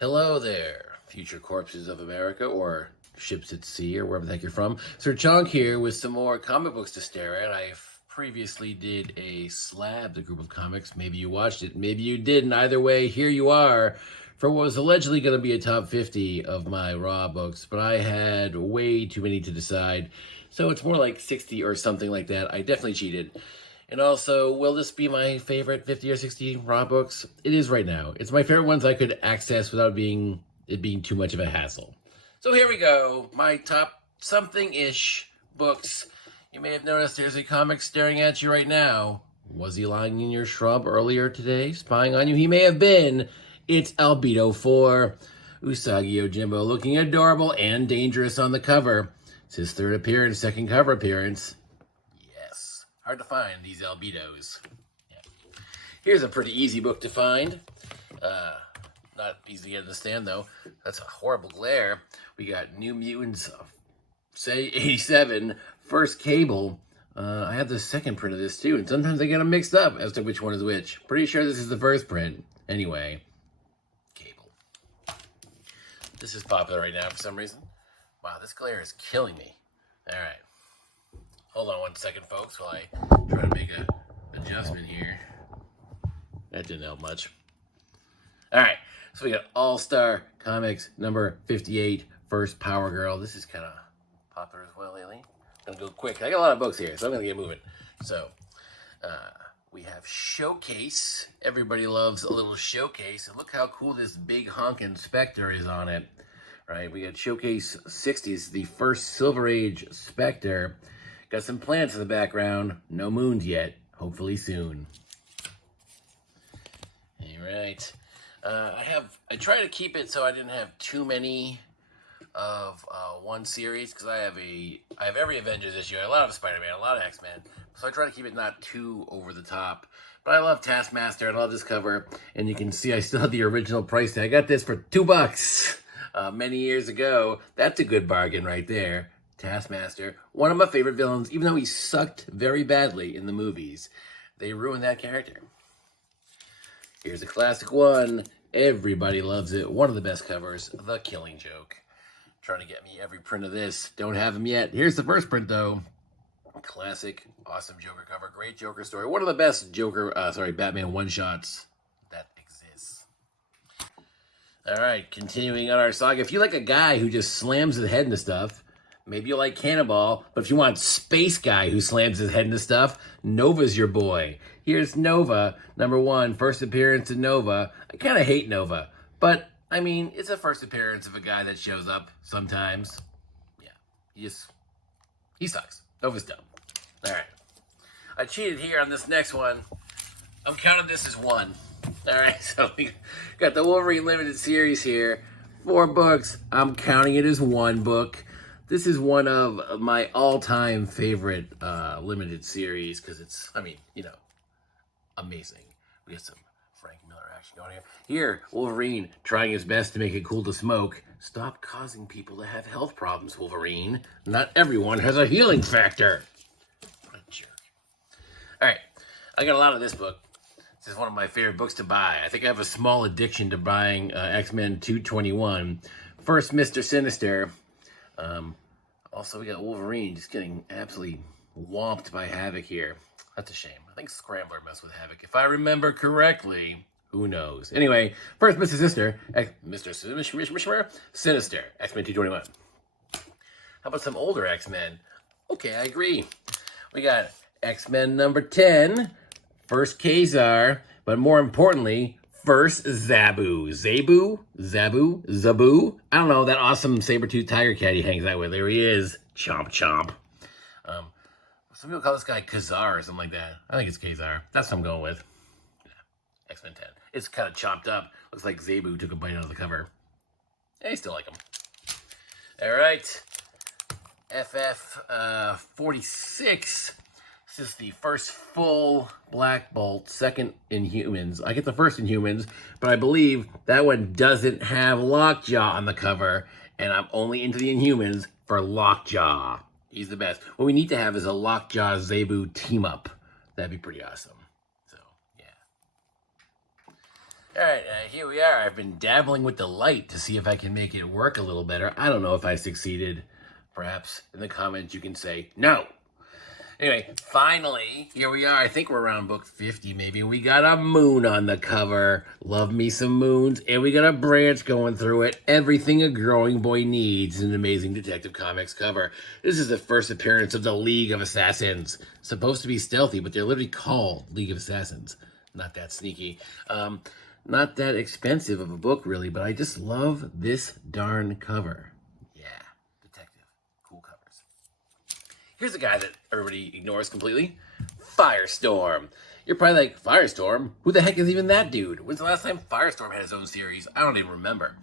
Hello there, future corpses of America, or ships at sea, or wherever the heck you're from. Sir Chonk here with some more comic books to stare at. I previously did a Slab, the group of comics. Maybe you watched it, maybe you didn't. Either way, here you are for what was allegedly going to be a top 50 of my Raw books, but I had way too many to decide, so it's more like 60 or something like that. I definitely cheated. And also, will this be my favorite 50 or 60 Raw books? It is right now. It's my favorite ones I could access without it being too much of a hassle. So here we go. My top something-ish books. You may have noticed there's a comic staring at you right now. Was he lying in your shrub earlier today, spying on you? He may have been. It's Albedo 4. Usagi Yojimbo looking adorable and dangerous on the cover. It's his third appearance, second cover appearance. Hard to find these albedos. Yeah. Here's a pretty easy book to find. Not easy to get in the stand, though. That's a horrible glare. We got New Mutants, say 87, first Cable. I have the second print of this, too, and sometimes I get them mixed up as to which one is which. Pretty sure this is the first print. Anyway, Cable. This is popular right now for some reason. Wow, this glare is killing me. All right. Hold on 1 second, folks, while I try to make an adjustment here. That didn't help much. All right, so we got All-Star Comics number 58, First Power Girl. This is kind of popular as well lately. I'm going to go quick. I got a lot of books here, so I'm going to get moving. So, we have Showcase. Everybody loves a little showcase. And look how cool this big honkin' Spectre is on it. Right, we got Showcase 60s, the first Silver Age Spectre. Got some plants in the background. No moons yet. Hopefully soon. All right. I try to keep it so I didn't have too many of one series, because I have every Avengers issue, a lot of Spider-Man, a lot of X-Men. So I try to keep it not too over the top. But I love Taskmaster. I love this cover, and you can see I still have the original price tag. I got this for $2 many years ago. That's a good bargain right there. Taskmaster, one of my favorite villains, even though he sucked very badly in the movies. They ruined that character. Here's a classic one. Everybody loves it. One of the best covers, The Killing Joke. Trying to get me every print of this. Don't have them yet. Here's the first print, though. Classic, awesome Joker cover. Great Joker story. One of the best Batman one-shots that exists. All right, continuing on our saga. If you like a guy who just slams his head into stuff, maybe you like Cannonball, but if you want Space Guy who slams his head into stuff, Nova's your boy. Here's Nova, number 1, first appearance of Nova. I kind of hate Nova, but, I mean, it's a first appearance of a guy that shows up sometimes. Yeah, he sucks. Nova's dumb. All right. I cheated here on this next one. I'm counting this as 1. All right, so we got the Wolverine Limited Series here. 4 books. I'm counting it as 1 book. This is one of my all-time favorite limited series because it's, amazing. We got some Frank Miller action going here. Here, Wolverine trying his best to make it cool to smoke. Stop causing people to have health problems, Wolverine. Not everyone has a healing factor. What a jerk. All right, I got a lot of this book. This is one of my favorite books to buy. I think I have a small addiction to buying X-Men 221. First, Mr. Sinister. Also, we got Wolverine just getting absolutely whomped by Havoc here. That's a shame. I think Scrambler messed with Havoc. If I remember correctly, who knows? Anyway, first, Mr. Sinister, Sinister, X-Men 221. How about some older X-Men? Okay, I agree. We got X-Men number 10, first Kazar, but more importantly, first Zabu. Zabu? I don't know, that awesome saber-toothed tiger cat he hangs out with. There he is. Chomp, chomp. Some people call this guy Kazar or something like that. I think it's Kazar. That's what I'm going with. Yeah. X-Men 10. It's kind of chopped up. Looks like Zabu took a bite out of the cover. Yeah, I still like him. All right. FF 46. This is the first full Black Bolt, second Inhumans. I get the first Inhumans, but I believe that one doesn't have Lockjaw on the cover, and I'm only into the Inhumans for Lockjaw. He's the best. What we need to have is a Lockjaw Zabu team up. That'd be pretty awesome. So, yeah. All right, here we are. I've been dabbling with the light to see if I can make it work a little better. I don't know if I succeeded. Perhaps in the comments you can say no. Anyway, finally, here we are. I think we're around book 50 maybe. We got a moon on the cover. Love me some moons. And we got a branch going through it. Everything a growing boy needs in an Amazing Detective Comics cover. This is the first appearance of the League of Assassins. Supposed to be stealthy, but they're literally called League of Assassins. Not that sneaky. Not that expensive of a book, really, but I just love this darn cover. Yeah, detective. Cool covers. Here's a guy that everybody ignores completely. Firestorm. You're probably like, Firestorm? Who the heck is even that dude? When's the last time Firestorm had his own series? I don't even remember.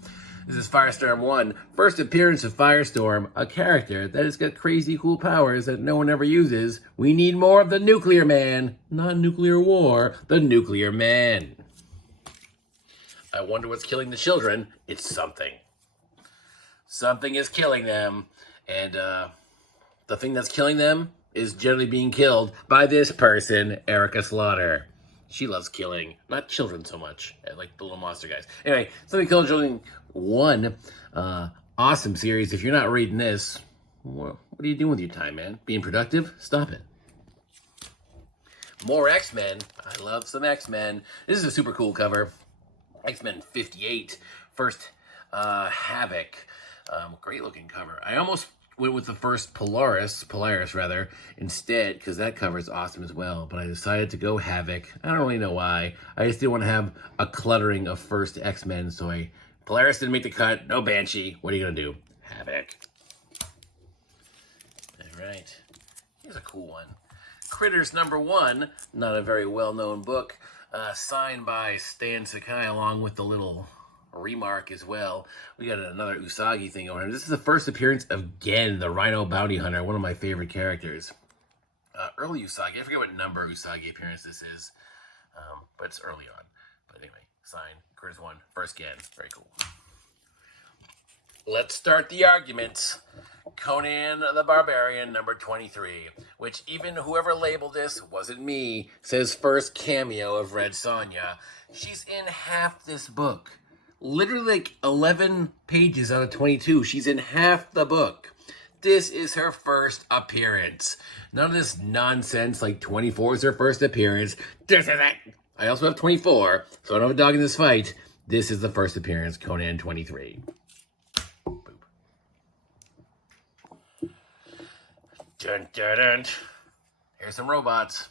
This is Firestorm 1. First appearance of Firestorm, a character that has got crazy cool powers that no one ever uses. We need more of the Nuclear Man. Not nuclear war, the Nuclear Man. I wonder what's killing the children. It's something. Something is killing them. And the thing that's killing them is generally being killed by this person, Erica Slaughter. She loves killing, not children so much, like the little monster guys. Anyway, Something Killing Children 1. Awesome series. If you're not reading this, what are you doing with your time, man? Being productive? Stop it. More X-Men. I love some X-Men. This is a super cool cover. X-Men 58, first Havoc. Great looking cover. I almost went with the first Polaris rather, instead, because that cover is awesome as well. But I decided to go Havoc. I don't really know why. I just didn't want to have a cluttering of first X-Men, so Polaris didn't make the cut. No Banshee. What are you going to do? Havoc. All right. Here's a cool one. Critters #1, not a very well-known book. Signed by Stan Sakai along with the little remark as well. We got another Usagi thing over here. This is the first appearance of Gen, the Rhino Bounty Hunter, one of my favorite characters. Early Usagi. I forget what number Usagi appearance this is, but it's early on. But anyway, signed, Critters 1, first Gen. Very cool. Let's start the arguments. Conan the Barbarian, number 23, which even whoever labeled this, wasn't me, says first cameo of Red Sonja. She's in half this book. Literally like 11 pages out of 22. She's in half the book. This is her first appearance. None of this nonsense like 24 is her first appearance. This is it. I also have 24, so I don't have a dog in this fight. This is the first appearance, Conan 23. Dun, dun, dun. Here's some robots.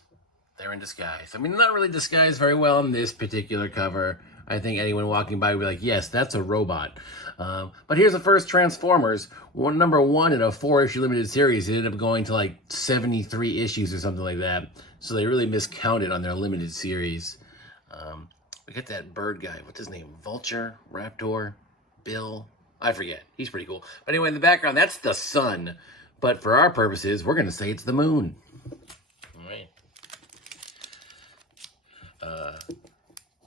They're in disguise. I mean, not really disguised very well in this particular cover. I think anyone walking by would be like, yes, that's a robot. But here's the first Transformers. #1 in a 4-issue limited series. It ended up going to like 73 issues or something like that. So they really miscounted on their limited series. We got that bird guy. What's his name? Vulture? Raptor? Bill? I forget. He's pretty cool. But anyway, in the background, that's the sun. But for our purposes, we're going to say it's the moon. All right.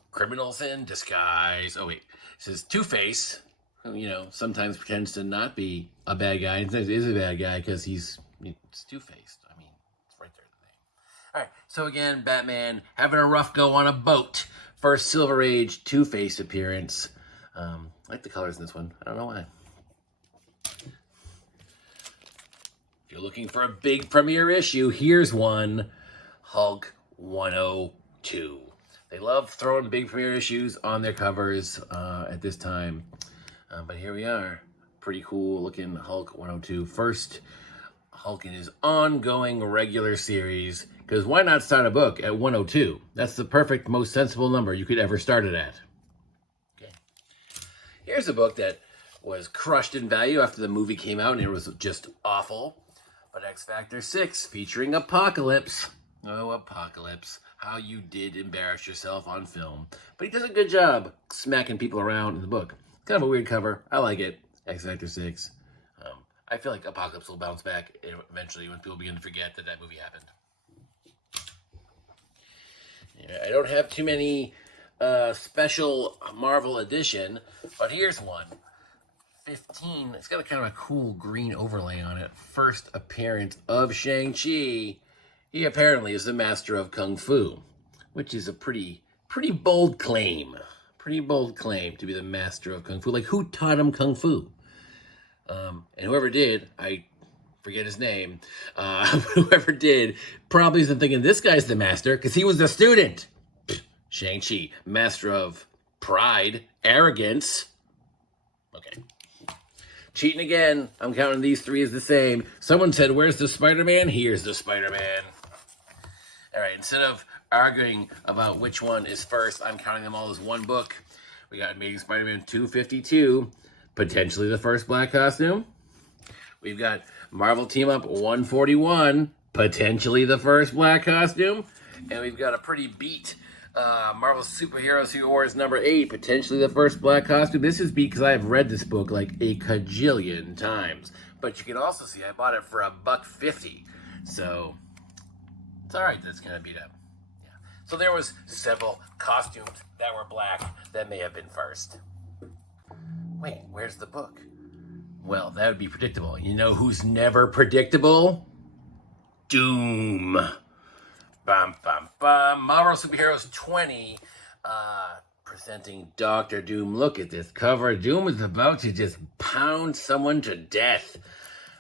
Criminals in disguise. Oh, wait. It says Two-Face, who, sometimes pretends to not be a bad guy. And says is a bad guy because it's two-faced. I mean, it's right there. All right. So again, Batman having a rough go on a boat. First Silver Age Two-Face appearance. I like the colors in this one. I don't know why. You're looking for a big premiere issue, here's one. Hulk 102. They love throwing big premiere issues on their covers at this time. But here we are. Pretty cool looking Hulk 102. First Hulk in his ongoing regular series. Because why not start a book at 102? That's the perfect, most sensible number you could ever start it at. Okay. Here's a book that was crushed in value after the movie came out and it was just awful. But X Factor 6 featuring Apocalypse. Oh, Apocalypse. How you did embarrass yourself on film. But he does a good job smacking people around in the book. Kind of a weird cover. I like it. X Factor 6. I feel like Apocalypse will bounce back eventually when people begin to forget that movie happened. Yeah, I don't have too many special Marvel edition, but here's one. 15. It's got a kind of a cool green overlay on it. First appearance of Shang-Chi. He apparently is the master of Kung Fu, which is a pretty bold claim. pretty bold claim to be the master of Kung Fu. Like, who taught him Kung Fu? And whoever did, I forget his name, whoever did probably isn't thinking this guy's the master because he was the student. Shang-Chi, master of pride, arrogance. Okay. Cheating again. I'm counting these three as the same. Someone said, where's the Spider-Man? Here's the Spider-Man. All right, instead of arguing about which one is first, I'm counting them all as one book. We got Amazing Spider-Man 252, potentially the first black costume. We've got Marvel Team Up 141, potentially the first black costume. And we've got a pretty beat Marvel Superheroes Wars number 8, potentially the first black costume. This is beat because I have read this book like a cajillion times. But you can also see I bought it for $1.50. So it's all right that it's going to beat up. Yeah. So there was several costumes that were black that may have been first. Wait, where's the book? Well, that would be predictable. You know who's never predictable? Doom. Bum, bum, bum. Marvel Superheroes 20, presenting Dr. Doom. Look at this cover. Doom is about to just pound someone to death.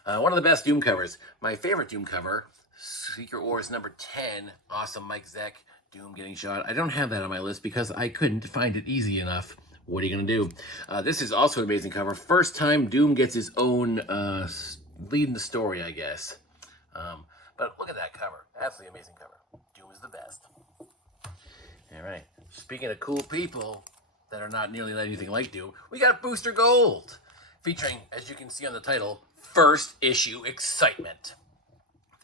One of the best Doom covers. My favorite Doom cover, Secret Wars number 10. Awesome Mike Zeck, Doom getting shot. I don't have that on my list because I couldn't find it easy enough. What are you going to do? This is also an amazing cover. First time Doom gets his own lead in the story, I guess. But look at that cover. Absolutely amazing cover. Doom is the best. All right. Speaking of cool people that are not nearly anything like Doom, we got Booster Gold, featuring, as you can see on the title, first issue excitement.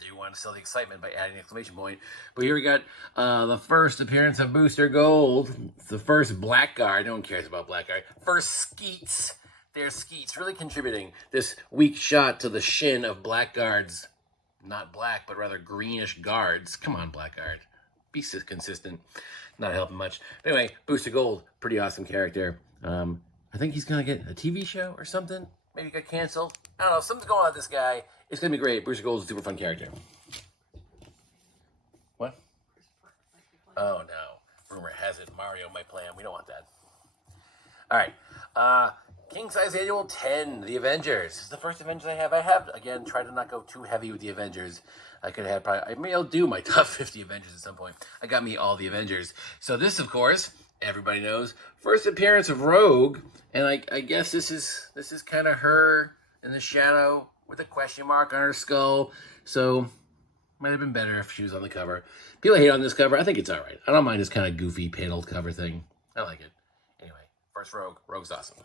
You want to sell the excitement by adding an exclamation point. But here we got the first appearance of Booster Gold. It's the first Blackguard. No one cares about Blackguard. First Skeets. There's Skeets really contributing this weak shot to the shin of Blackguard's, not black, but rather greenish guards. Come on, Blackguard. Be consistent. Not helping much. But anyway, Booster Gold, pretty awesome character. I think he's going to get a TV show or something. Maybe got canceled. I don't know. Something's going on with this guy. It's going to be great. Booster Gold is a super fun character. What? Oh, no. Rumor has it Mario might play him. We don't want that. All right. King Size Annual 10, The Avengers. This is the first Avengers I have. I have, again, tried to not go too heavy with the Avengers. I could have probably, I may do my top 50 Avengers at some point. I got me all the Avengers. So this, of course, everybody knows, first appearance of Rogue. And I guess this is kind of her in the shadow with a question mark on her skull. So might have been better if she was on the cover. People hate on this cover. I think it's all right. I don't mind this kind of goofy paneled cover thing. I like it. Anyway, first Rogue. Rogue's awesome.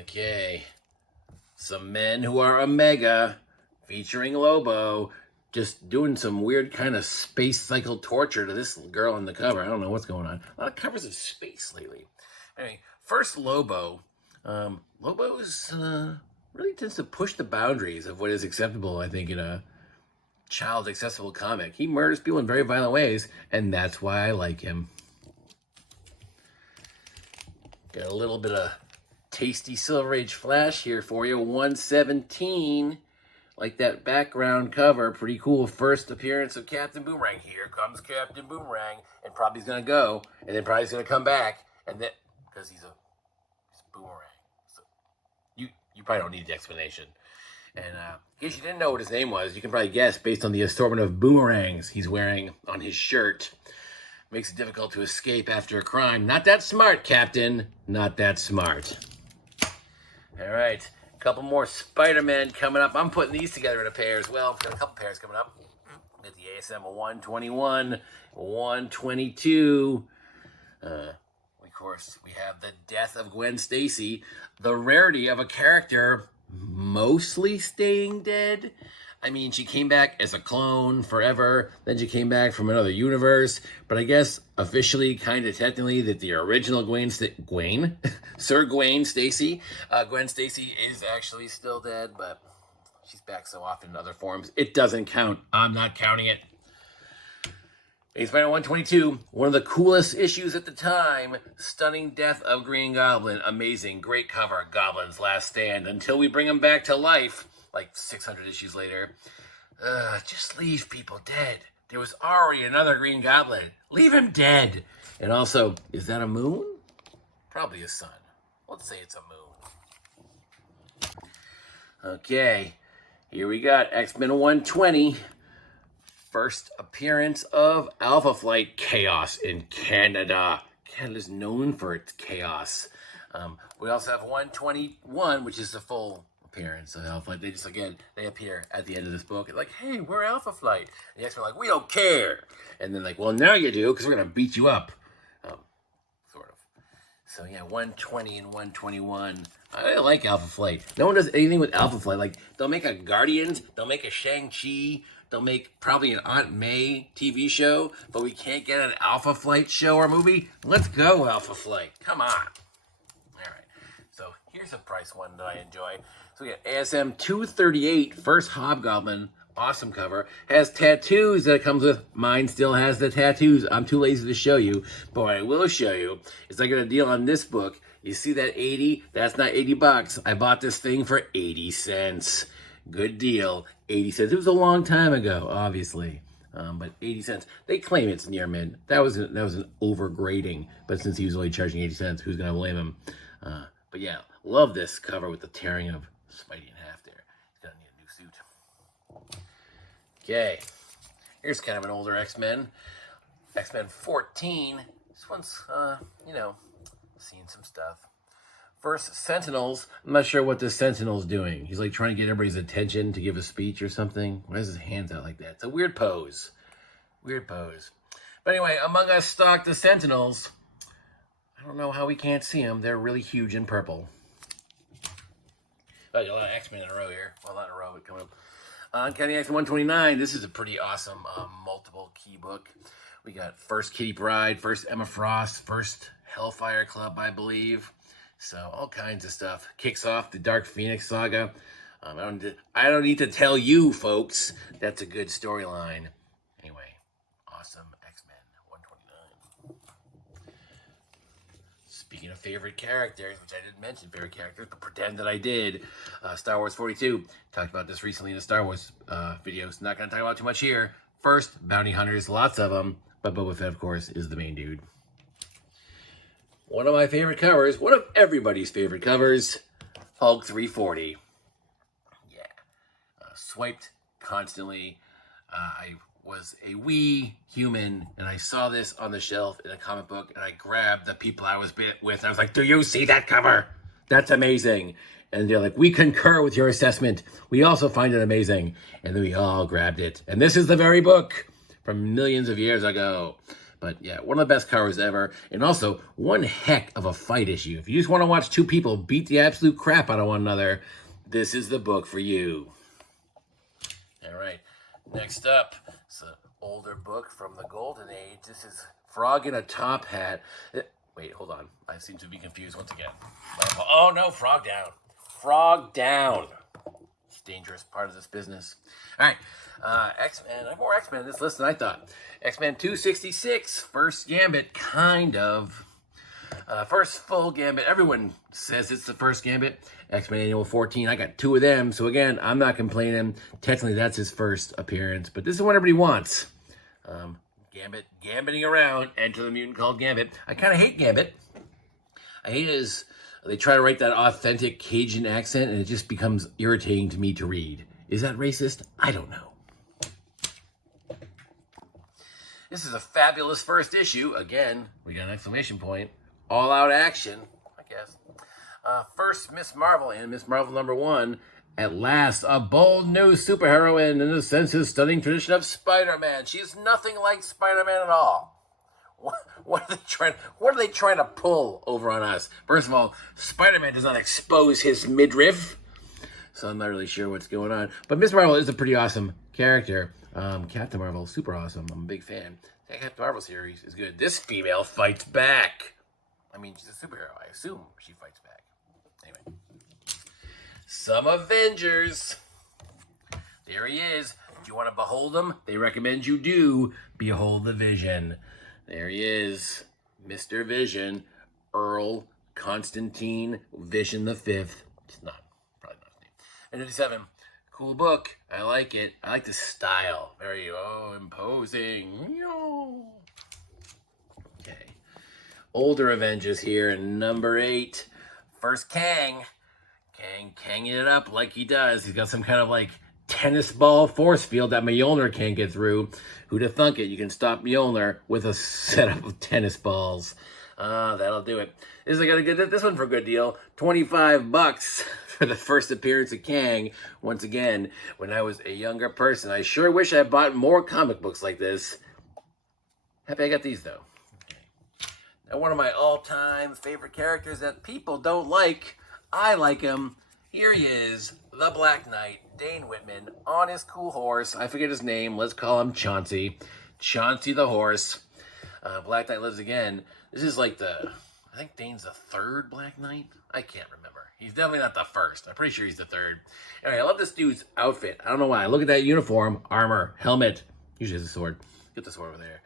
Okay. Some men who are Omega, featuring Lobo, just doing some weird kind of space cycle torture to this girl on the cover. I don't know what's going on. A lot of covers of space lately. Anyway, first Lobo. Lobo is really tends to push the boundaries of what is acceptable, I think, in a child-accessible comic. He murders people in very violent ways, and that's why I like him. Got a little bit of tasty Silver Age Flash here for you. 117. Like that background cover. Pretty cool. First appearance of Captain Boomerang. Here comes Captain Boomerang. And probably he's going to go. And then probably he's going to come back. And then, because he's a boomerang. So you probably don't need the explanation. And in case you didn't know what his name was, you can probably guess based on the assortment of boomerangs he's wearing on his shirt. Makes it difficult to escape after a crime. Not that smart, Captain. Not that smart. All right. A couple more Spider-Man coming up. I'm putting these together in a pair as well. Got a couple pairs coming up. We got the ASM 121, 122. Of course, we have the death of Gwen Stacy. The rarity of a character mostly staying dead. I mean, she came back as a clone forever. Then she came back from another universe. But I guess officially, kind of technically, that the original Sir Gwen Stacy. Gwen Stacy is actually still dead, but she's back so often in other forms. It doesn't count. I'm not counting it. Ace Final 122, one of the coolest issues at the time. Stunning death of Green Goblin. Amazing. Great cover. Goblin's Last Stand. Until we bring him back to life. Like 600 issues later. Just leave people dead. There was already another Green Goblin. Leave him dead. And also, is that a moon? Probably a sun. Let's say it's a moon. Okay, here we got X-Men 120. First appearance of Alpha Flight Chaos in Canada. Canada's known for its chaos. We also have 121, which is the full appearance of Alpha Flight. They just, again, they appear at the end of this book. Like, hey, we're Alpha Flight. And the X-Men are like, we don't care. And then like, well, now you do, because we're going to beat you up. Sort of. So yeah, 120 and 121. I like Alpha Flight. No one does anything with Alpha Flight. Like, they'll make a Guardians, they'll make a Shang-Chi, they'll make probably an Aunt May TV show, but we can't get an Alpha Flight show or movie? Let's go, Alpha Flight. Come on. All right. So here's a price one that I enjoy. So we got ASM 238, first Hobgoblin. Awesome cover. Has tattoos that it comes with. Mine still has the tattoos. I'm too lazy to show you, but what I will show you is I got a deal on this book. You see that 80? That's not 80 bucks. I bought this thing for 80 cents. Good deal. 80 cents. It was a long time ago, obviously. But 80 cents. They claim it's near mint. That was an overgrading. But since he was only charging 80 cents, who's going to blame him? But yeah, love this cover with the tearing of Spidey in half there. He's going to need a new suit. Okay. Here's kind of an older X-Men. X-Men 14. This one's, seen some stuff. First, Sentinels. I'm not sure what this Sentinel's doing. He's like trying to get everybody's attention to give a speech or something. Why has his hands out like that? It's a weird pose. Weird pose. But anyway, Among Us stock the Sentinels. I don't know how we can't see them. They're really huge in purple. Oh, a lot of X-Men in a row here. Well, not in a row, but coming up. Uncanny X 129. This is a pretty awesome multiple key book. We got first Kitty Pryde, first Emma Frost, first Hellfire Club, I believe. So all kinds of stuff. Kicks off the Dark Phoenix saga. I don't need to tell you, folks. That's a good storyline. Anyway, awesome X-Men 129. Speaking of favorite characters, which I didn't mention favorite characters, but pretend that I did. Star Wars 42. Talked about this recently in the Star Wars videos. Not going to talk about too much here. First, bounty hunters, lots of them. But Boba Fett, of course, is the main dude. One of my favorite covers, one of everybody's favorite covers, Hulk 340. Yeah. Swiped constantly. I was a wee human, and I saw this on the shelf in a comic book, and I grabbed the people I was with. I was like, do you see that cover? That's amazing. And they're like, we concur with your assessment. We also find it amazing. And then we all grabbed it. And this is the very book from millions of years ago. But yeah, one of the best covers ever. And also, one heck of a fight issue. If you just want to watch two people beat the absolute crap out of one another, this is the book for you. All right. Next up, it's an older book from the Golden Age. This is Frog in a Top Hat. Wait, hold on. I seem to be confused once again. Oh, no, Frog down. Frog down. It's a dangerous part of this business. All right. X-Men. I have more X-Men in this list than I thought. X-Men 266. First Gambit, kind of. First full Gambit. Everyone says it's the first Gambit. X-Men Annual 14. I got two of them. So again, I'm not complaining. Technically, that's his first appearance. But this is what everybody wants. Gambit, gambiting around. Enter the mutant called Gambit. I kind of hate Gambit. I hate his... They try to write that authentic Cajun accent, and it just becomes irritating to me to read. Is that racist? I don't know. This is a fabulous first issue. Again, we got an exclamation point. All out action, I guess. First, Miss Marvel and Miss Marvel #1. At last, a bold new superheroine in the senses stunning tradition of Spider-Man. She is nothing like Spider-Man at all. What are they trying to pull over on us? First of all, Spider-Man does not expose his midriff, so I'm not really sure what's going on. But Miss Marvel is a pretty awesome character. Captain Marvel, super awesome. I'm a big fan. The Captain Marvel series is good. This female fights back. I mean, she's a superhero. I assume she fights back. Anyway. Some Avengers. There he is. Do you want to behold him? They recommend you do. Behold the Vision. There he is. Mr. Vision. Earl Constantine Vision the Fifth. It's not. Probably not his name. And 57. Cool book. I like it. I like the style. Very, imposing. Okay. older Avengers here in number 8. First Kang. Kanging it up like he does. He's got some kind of like tennis ball force field that Mjolnir can't get through. Who'd have thunk it? You can stop Mjolnir with a setup of tennis balls. That'll do it. I gotta get this one for a good deal. $25 for the first appearance of Kang. Once again, when I was a younger person, I sure wish I bought more comic books like this. Happy I got these though. Okay. Now, one of my all-time favorite characters that people don't like, I like him. Here he is, the Black Knight, Dane Whitman, on his cool horse. I forget his name. Let's call him Chauncey. Chauncey the horse. Black Knight lives again. This is like I think Dane's the 3rd Black Knight. I can't remember. He's definitely not the 1st. I'm pretty sure he's the 3rd. Anyway, I love this dude's outfit. I don't know why. Look at that uniform, armor, helmet. Usually has a sword. Get the sword over there.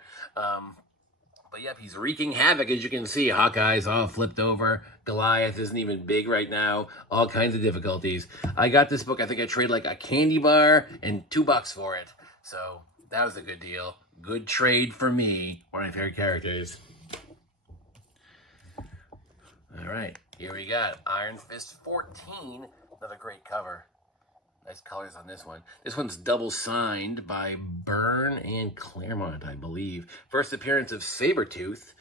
But yep, he's wreaking havoc, as you can see. Hawkeye's all flipped over. Goliath isn't even big right now. All kinds of difficulties. I got this book. I think I traded like a candy bar and $2 for it. So that was a good deal. Good trade for me. One of my favorite characters. All right, here we got Iron Fist 14. Another great cover. Nice colors on this one. This one's double signed by Byrne and Claremont, I believe. First appearance of Sabretooth.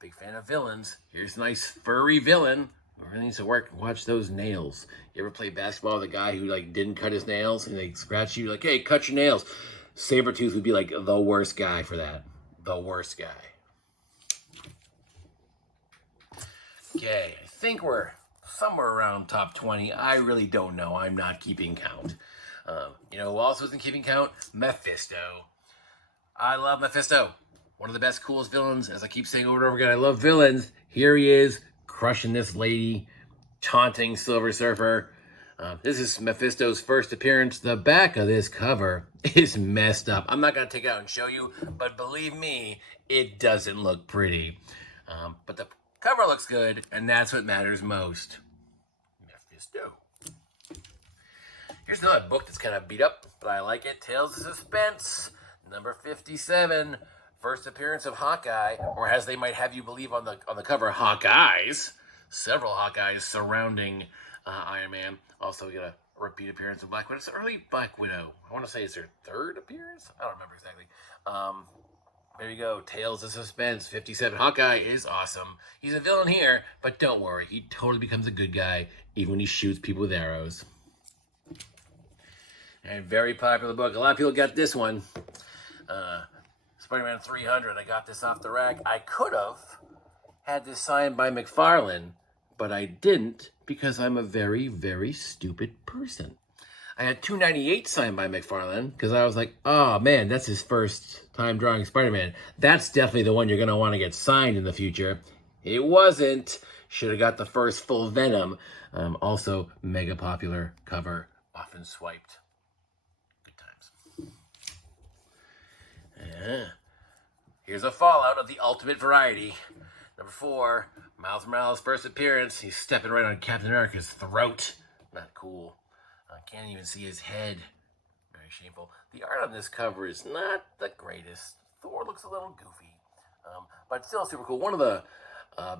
Big fan of villains. Here's a nice furry villain. Really needs to work. Watch those nails. You ever play basketball with a guy who like didn't cut his nails and they scratch you like, hey, cut your nails. Sabretooth would be like the worst guy for that. The worst guy. Okay, I think we're somewhere around top 20. I really don't know. I'm not keeping count. You know who also isn't keeping count? Mephisto. I love Mephisto. One of the best, coolest villains. As I keep saying over and over again, I love villains. Here he is, crushing this lady, taunting Silver Surfer. This is Mephisto's first appearance. The back of this cover is messed up. I'm not going to take it out and show you, but believe me, it doesn't look pretty. But the cover looks good, and that's what matters most. Mephisto. Here's another book that's kind of beat up, but I like it. Tales of Suspense, number 57. First appearance of Hawkeye, or as they might have you believe on the cover, Hawkeyes. Several Hawkeyes surrounding Iron Man. Also, we got a repeat appearance of Black Widow. It's early Black Widow. I want to say it's her 3rd appearance. I don't remember exactly. There you go. Tales of Suspense, 57. Hawkeye is awesome. He's a villain here, but don't worry. He totally becomes a good guy, even when he shoots people with arrows. And very popular book. A lot of people got this one. Spider-Man 300. I got this off the rack. I could have had this signed by McFarlane, but I didn't because I'm a very, very stupid person. I had 298 signed by McFarlane because I was like, oh man, that's his first time drawing Spider-Man. That's definitely the one you're going to want to get signed in the future. It wasn't. Should have got the first full Venom. Also, mega popular cover, often swiped. Good times. Yeah. Here's a fallout of the ultimate variety. Number 4, Miles Morales' first appearance. He's stepping right on Captain America's throat. Not cool. I can't even see his head. Very shameful. The art on this cover is not the greatest. Thor looks a little goofy. But still super cool. One of the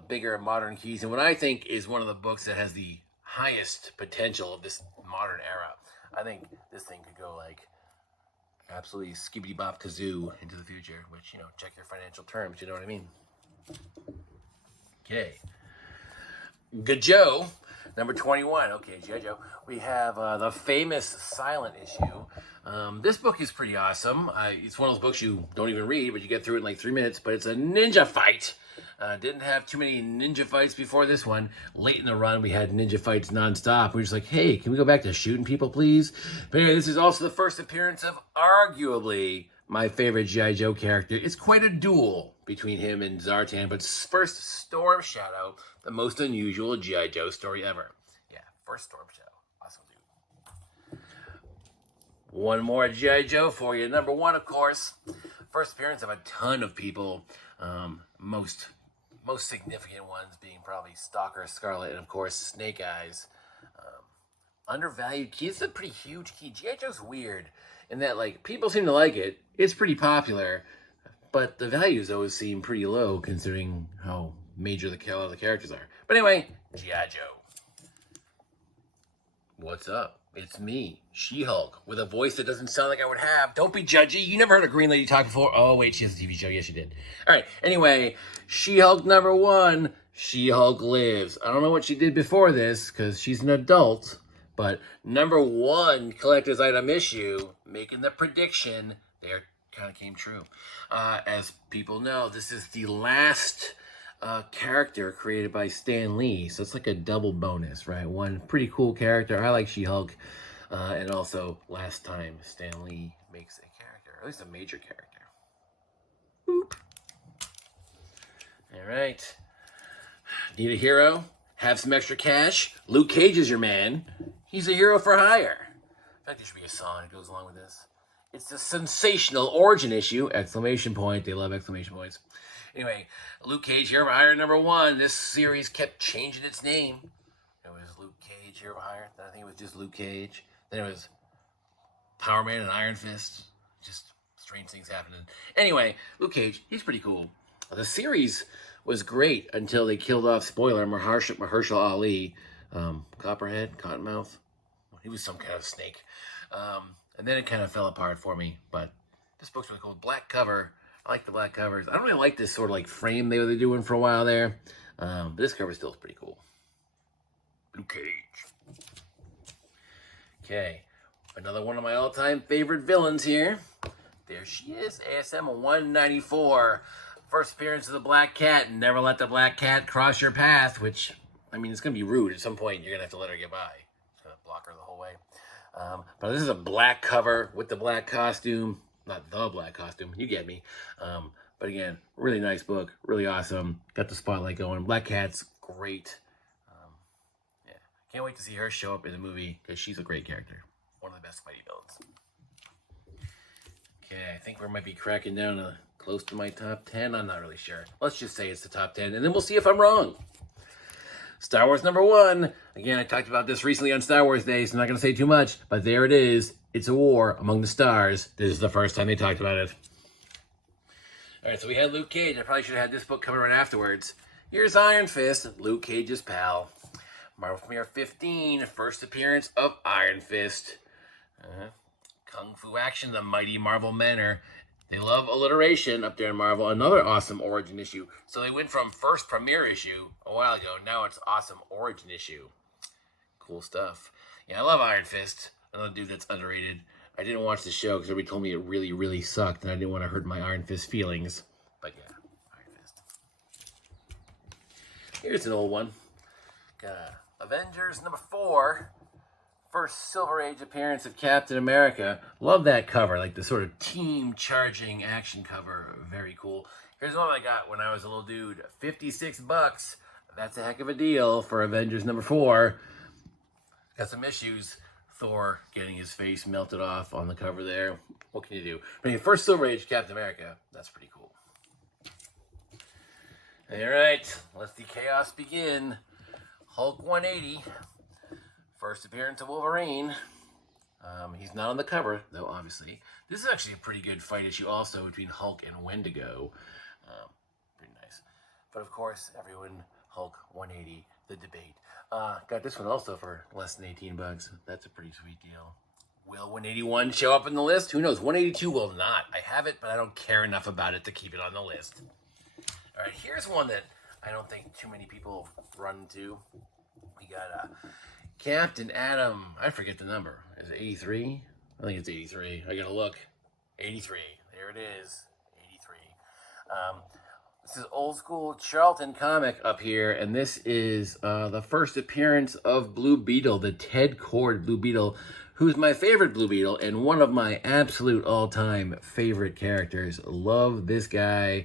bigger modern keys, and what I think is one of the books that has the highest potential of this modern era. I think this thing could go like absolutely skibbity-bop kazoo into the future, which, you know, check your financial terms, you know what I mean? Okay. Good Joe, number 21. Okay, G.I. Joe. We have the famous silent issue. This book is pretty awesome. It's one of those books you don't even read, but you get through it in like 3 minutes, but it's a ninja fight. Didn't have too many ninja fights before this one. Late in the run, we had ninja fights nonstop. We were just like, hey, can we go back to shooting people, please? But anyway, this is also the first appearance of arguably my favorite G.I. Joe character. It's quite a duel between him and Zartan, but first, Storm Shadow, the most unusual G.I. Joe story ever. Yeah, first Storm Shadow. Awesome dude. One more G.I. Joe for you. Number 1, of course, first appearance of a ton of people. Most significant ones being probably Stalker, Scarlet, and of course Snake Eyes. Undervalued key. It's a pretty huge key. G.I. Joe's weird in that, like, people seem to like it. It's pretty popular. but the values always seem pretty low considering how major the characters are. But anyway, G.I. Joe. What's up? It's me, She-Hulk, with a voice that doesn't sound like I would have. Don't be judgy. You never heard a green lady talk before? Oh, wait, she has a TV show. Yes, she did. All right, anyway, She-Hulk #1, She-Hulk Lives. I don't know what she did before this, because she's an adult, but #1 collector's item issue, making the prediction, there kind of came true. As people know, this is the last character created by Stan Lee, so it's like a double bonus, right? One pretty cool character. I like She-Hulk, and also last time Stan Lee makes a character, or at least a major character. Boop. All right. Need a hero? Have some extra cash? Luke Cage is your man. He's a hero for hire. In fact, there should be a song that goes along with this. It's a sensational origin issue! Exclamation point. They love exclamation points. Anyway, Luke Cage, Hero for Hire #1. This series kept changing its name. It was Luke Cage, Hero for Hire. Then I think it was just Luke Cage. Then it was Power Man and Iron Fist. Just strange things happening. Anyway, Luke Cage, he's pretty cool. The series was great until they killed off, spoiler, Mahershala Ali. Copperhead, Cottonmouth. He was some kind of snake. And then it kind of fell apart for me. But this book's really cool. Black cover. I like the black covers. I don't really like this sort of like frame they were doing for a while there. But this cover still is pretty cool. Luke Cage. Okay. Another one of my all-time favorite villains here. There she is. ASM 194. First appearance of the Black Cat. Never let the Black Cat cross your path. Which, I mean, it's going to be rude. At some point, you're going to have to let her get by. It's going to block her the whole way. But this is a black cover with the black costume. Not the black costume, you get me. But again, really nice book, really awesome. Got the spotlight going. Black Cat's great. Yeah, can't wait to see her show up in the movie because she's a great character. One of the best Spidey villains. Okay, I think we might be cracking down close to my top 10. I'm not really sure. Let's just say it's the top 10, and then we'll see if I'm wrong. Star Wars #1. Again, I talked about this recently on Star Wars Day, so I'm not going to say too much, but there it is. It's a war among the stars. This is the first time they talked about it. All right, so we had Luke Cage. I probably should have had this book coming right afterwards. Here's Iron Fist, Luke Cage's pal. Marvel Premiere 15, first appearance of Iron Fist. Kung Fu Action, the mighty Marvel Manor. They love alliteration up there in Marvel. Another awesome origin issue. So they went from first premiere issue a while ago. Now it's awesome origin issue. Cool stuff. Yeah, I love Iron Fist. Another dude that's underrated. I didn't watch the show because everybody told me it really, really sucked. And I didn't want to hurt my Iron Fist feelings. But yeah, Iron Fist. Here's an old one. Got Avengers #4. First Silver Age appearance of Captain America. Love that cover, like the sort of team charging action cover. Very cool. Here's one I got when I was a little dude. $56. That's a heck of a deal for Avengers #4. Got some issues. Thor getting his face melted off on the cover there. What can you do? But anyway, first Silver Age Captain America. That's pretty cool. All right, let the chaos begin. Hulk 180. First appearance of Wolverine. He's not on the cover, though, obviously. This is actually a pretty good fight issue also between Hulk and Wendigo. Pretty nice. But, of course, everyone, Hulk 180, the debate. Got this one also for less than $18. That's a pretty sweet deal. Will 181 show up in the list? Who knows? 182 will not. I have it, but I don't care enough about it to keep it on the list. All right, here's one that I don't think too many people run to. We got Captain Atom. I forget the number. Is it 83? I think it's 83. I gotta look. 83. There it is. 83. This is old school Charlton comic up here, and this is the first appearance of Blue Beetle, the Ted Kord Blue Beetle, who's my favorite Blue Beetle and one of my absolute all-time favorite characters. Love this guy.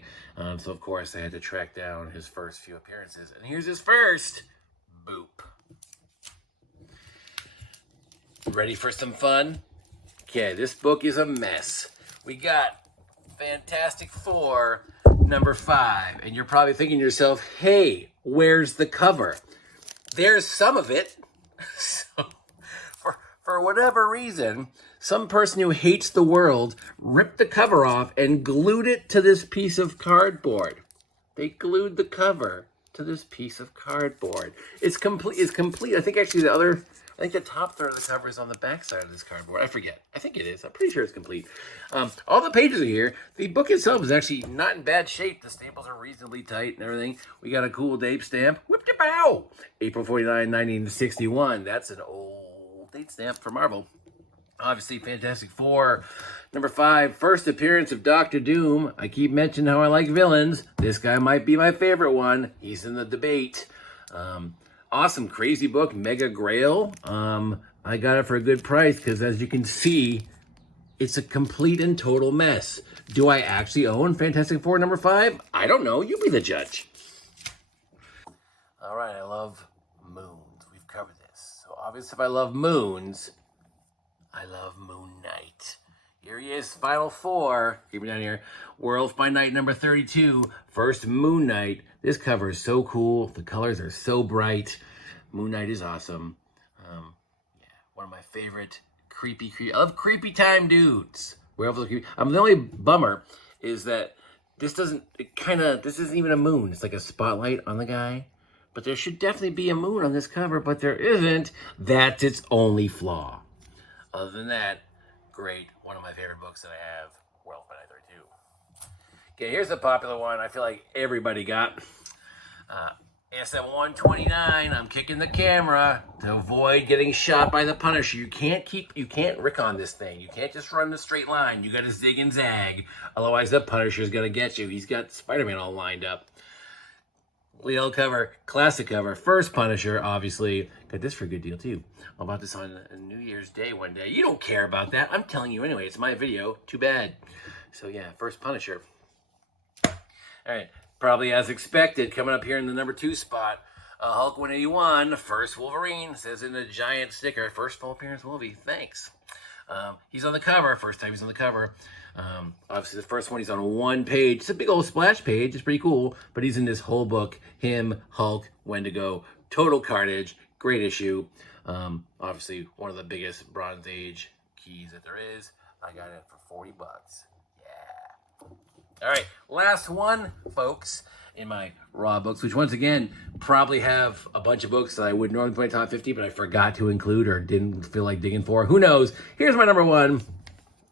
So, of course, I had to track down his first few appearances. And here's his first. Boop. Ready for some fun? Okay, this book is a mess. We got Fantastic Four #5. And you're probably thinking to yourself, hey, where's the cover? There's some of it. So, for whatever reason, some person who hates the world ripped the cover off and glued it to this piece of cardboard. They glued the cover to this piece of cardboard. It's complete. It's complete. I think actually I think the top third of the cover is on the back side of this cardboard. I forget. I think it is. I'm pretty sure it's complete. All the pages are here. The book itself is actually not in bad shape. The staples are reasonably tight and everything. We got a cool date stamp. Whip-de-pow! April 49, 1961. That's an old date stamp for Marvel. Obviously, Fantastic Four. Number 5, first appearance of Doctor Doom. I keep mentioning how I like villains. This guy might be my favorite one. He's in the debate. Awesome, crazy book, Mega Grail. I got it for a good price because, as you can see, it's a complete and total mess. Do I actually own Fantastic Four number 5? I don't know. You be the judge. All right, I love moons. We've covered this. So obviously, if I love moons, I love Moon Knight. Here he is, Final Four. Keep me down here. World by Night number 32. First Moon Knight. This cover is so cool. The colors are so bright. Moon Knight is awesome. Yeah, one of my favorite creepy. I love creepy time dudes. The only bummer is that this isn't even a moon. It's like a spotlight on the guy. But there should definitely be a moon on this cover, but there isn't. That's its only flaw. Other than that, great. One of my favorite books that I have, World by Night 32. Okay, here's a popular one I feel like everybody got. SM-129, I'm kicking the camera to avoid getting shot by the Punisher. You can't rick on this thing. You can't just run the straight line. You gotta zig and zag. Otherwise, the Punisher's gonna get you. He's got Spider-Man all lined up. Leo cover, classic cover, first Punisher, obviously. Got this for a good deal, too. I bought this on New Year's Day one day. You don't care about that. I'm telling you anyway. It's my video. Too bad. So, yeah, first Punisher. All right. Probably as expected, coming up here in the number 2 spot, Hulk 181, first Wolverine. Says in the giant sticker, first full appearance Wolverine. Thanks. He's on the cover. First time he's on the cover. Obviously, the first one, he's on one page. It's a big old splash page. It's pretty cool. But he's in this whole book. Him, Hulk, Wendigo, total carnage. Great issue. Obviously, one of the biggest Bronze Age keys that there is. I got it for $40. Yeah. All right. Last one, folks, in my raw books, which once again probably have a bunch of books that I would normally put in top 50, but I forgot to include or didn't feel like digging for. Who knows? Here's my number 1.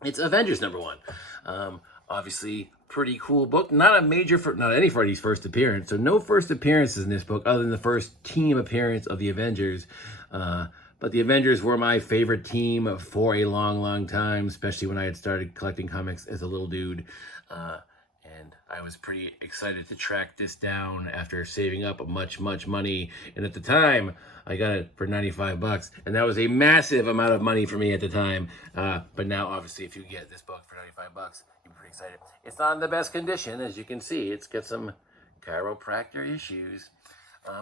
It's Avengers number 1. Obviously, pretty cool book. Not any Freddy's first appearance. So no first appearances in this book other than the first team appearance of the Avengers. But the Avengers were my favorite team for a long, long time, especially when I had started collecting comics as a little dude. And I was pretty excited to track this down after saving up much, much money. And at the time, I got it for $95. And that was a massive amount of money for me at the time. But now, obviously, if you get this book for $95, you'll be pretty excited. It's not in the best condition, as you can see. It's got some chiropractor issues.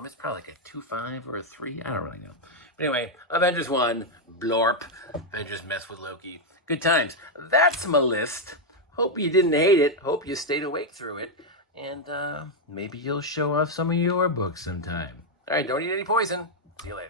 It's probably like a 2.5 or a 3. I don't really know. But anyway, Avengers 1, Blorp. Avengers mess with Loki. Good times. That's my list. Hope you didn't hate it. Hope you stayed awake through it. And maybe you'll show off some of your books sometime. All right, don't eat any poison. See you later.